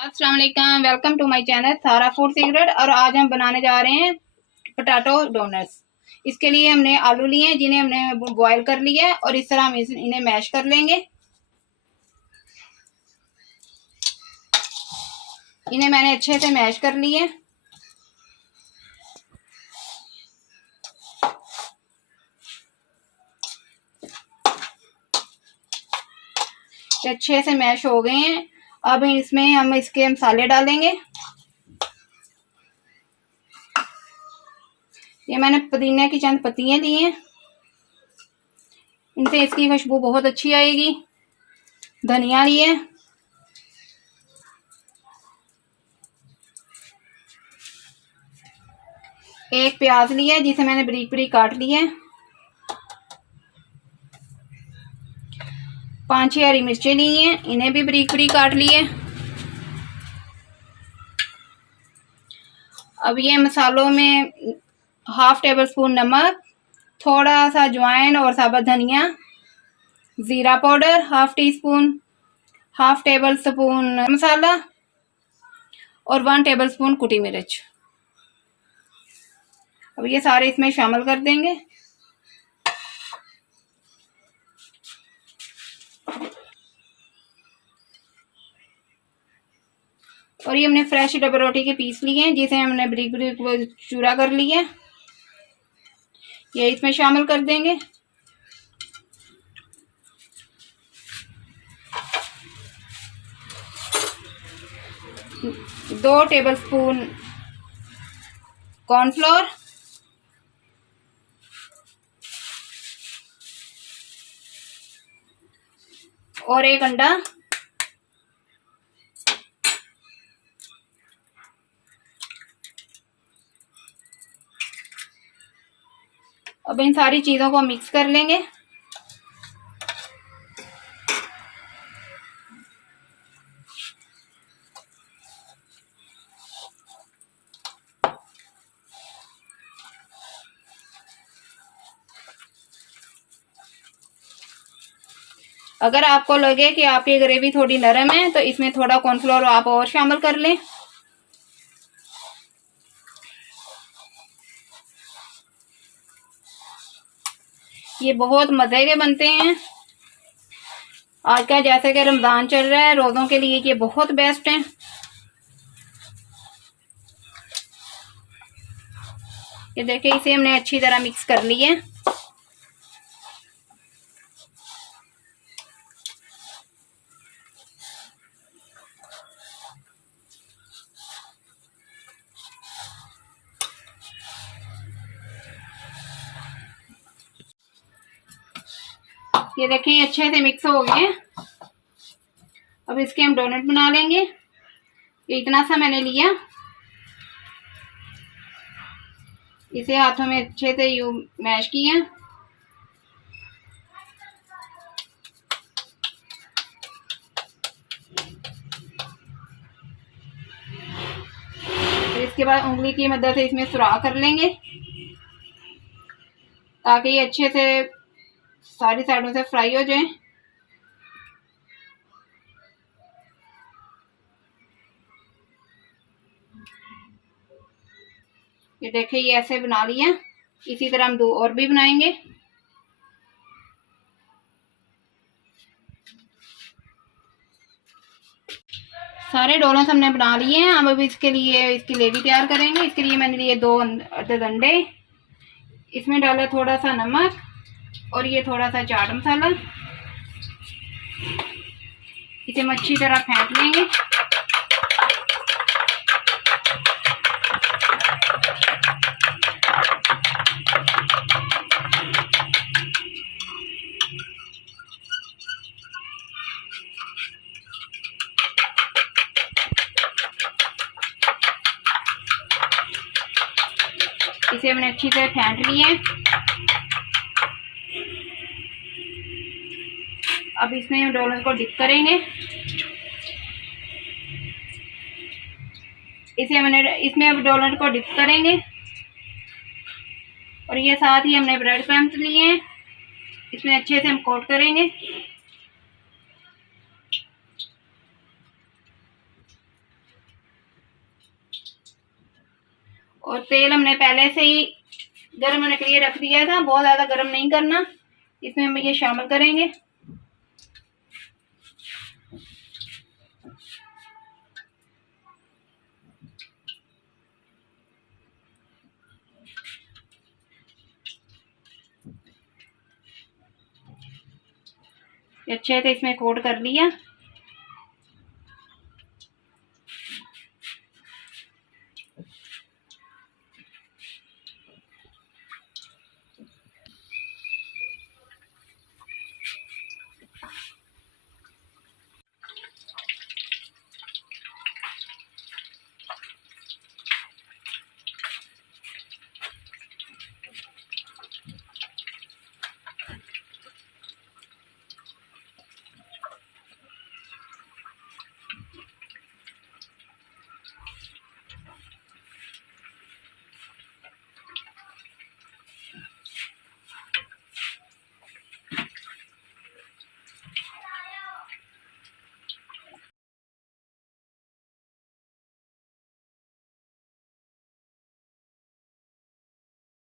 अस्सलाम वालेकुम, welcome to my channel सारा फूड सीक्रेट। और आज हम बनाने जा रहे हैं पोटैटो डोनट्स। इसके लिए हमने आलू लिए हैं जिन्हें हमने बॉयल कर लिया है और इस तरह हम इन्हें मैश कर लेंगे। इन्हें मैंने अच्छे से मैश कर लिए। अच्छे से मैश हो गए हैं। अब इसमें हम इसके मसाले डालेंगे। ये मैंने पुदीने की चंद पत्तियां ली हैं, इनसे इसकी खुशबू बहुत अच्छी आएगी। धनिया लिए, एक प्याज लिया है जिसे मैंने बारीक बारीक काट लिया है। 5-6 हरी मिर्चें ली हैं, इन्हें भी बारीक बारीक काट लिए। अब ये मसालों में 1/2 टेबल स्पून नमक, थोड़ा सा अजवाइन और साबुत धनिया, ज़ीरा पाउडर 1/2 टीस्पून, 1/2 टेबल स्पून मसाला और 1 टेबल स्पून कुटी मिर्च। अब ये सारे इसमें शामिल कर देंगे। और ये हमने फ्रेश डबल रोटी के पीस लिए हैं जिसे हमने बारीक बारीक चूरा कर लिया है, ये इसमें शामिल कर देंगे। दो टेबल स्पून कॉर्नफ्लोर, और 1 अंडा। अब इन सारी चीजों को मिक्स कर लेंगे। अगर आपको लगे कि आपकी ग्रेवी थोड़ी नरम है तो इसमें थोड़ा कॉर्नफ्लोर आप और शामिल कर लें। ये बहुत मजे के बनते हैं। आज का जैसे कि रमजान चल रहा है, रोजों के लिए ये बहुत बेस्ट है। ये देखिए, इसे हमने अच्छी तरह मिक्स कर लिया है। ये देखिए अच्छे से मिक्स हो गए। अब इसके हम डोनट बना लेंगे। ये इतना सा मैंने लिया, इसे हाथों में अच्छे से यूं मैश किया। तो इसके बाद उंगली की मदद से इसमें सुराख कर लेंगे ताकि ये अच्छे से सारी साइडों से फ्राई हो जाए। ये देखिए, ये ऐसे बना लिया। इसी तरह हम 2 और भी बनाएंगे। सारे डोनट्स हमने बना लिए हैं। हम अभी इसके लिए इसकी लेवी तैयार करेंगे। इसके लिए मैंने लिए 2 अदद अंडे, इसमें डाला थोड़ा सा नमक और ये थोड़ा सा चाट मसाला। इसे हम अच्छी तरह फेंट लेंगे। इसे हमने अच्छी तरह फेंट लिए। अब इसमें हम डोनट को डिप करेंगे। इसमें अब डोनट को डिप करेंगे। और ये साथ ही हमने ब्रेड क्रम्स लिए हैं, इसमें अच्छे से हम कोट करेंगे। तेल हमने पहले से ही गर्म होने के लिए रख दिया था, बहुत ज़्यादा गर्म नहीं करना। इसमें हम ये शामिल करेंगे। अच्छे से इसमें कोट कर लिया।